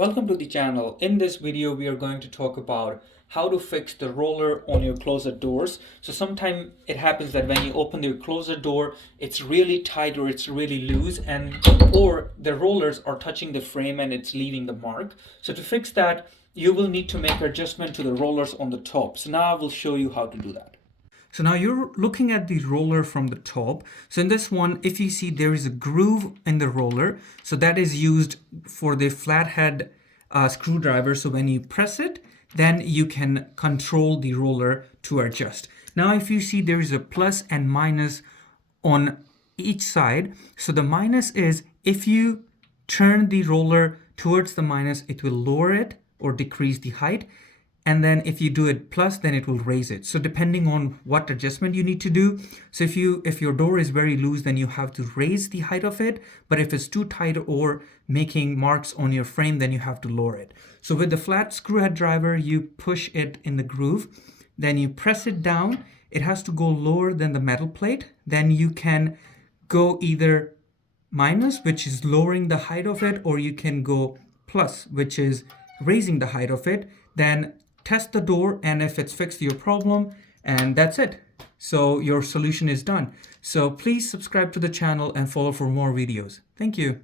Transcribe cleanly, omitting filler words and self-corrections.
Welcome to the channel. In this video, we are going to talk about how to fix the roller on your closet doors. So sometimes it happens that when you open your closet door, it's really tight or it's really loose or the rollers are touching the frame and it's leaving the mark. So to fix that, you will need to make adjustment to the rollers on the top. So now I will show you how to do that. So now you're looking at the roller from the top. So in this one, if you see there is a groove in the roller, so that is used for the flathead screwdriver. So when you press it, then you can control the roller to adjust. Now if you see there is a plus and minus on each side. So the minus is if you turn the roller towards the minus, it will lower it or decrease the height. And then if you do it plus, then it will raise it. So depending on what adjustment you need to do. So if your door is very loose, then you have to raise the height of it. But if it's too tight or making marks on your frame, then you have to lower it. So with the flat screw head driver, you push it in the groove, then you press it down. It has to go lower than the metal plate. Then you can go either minus, which is lowering the height of it, or you can go plus, which is raising the height of it. Then test the door, and if it's fixed your problem, and that's it. So your solution is done. So please subscribe to the channel and follow for more videos. Thank you.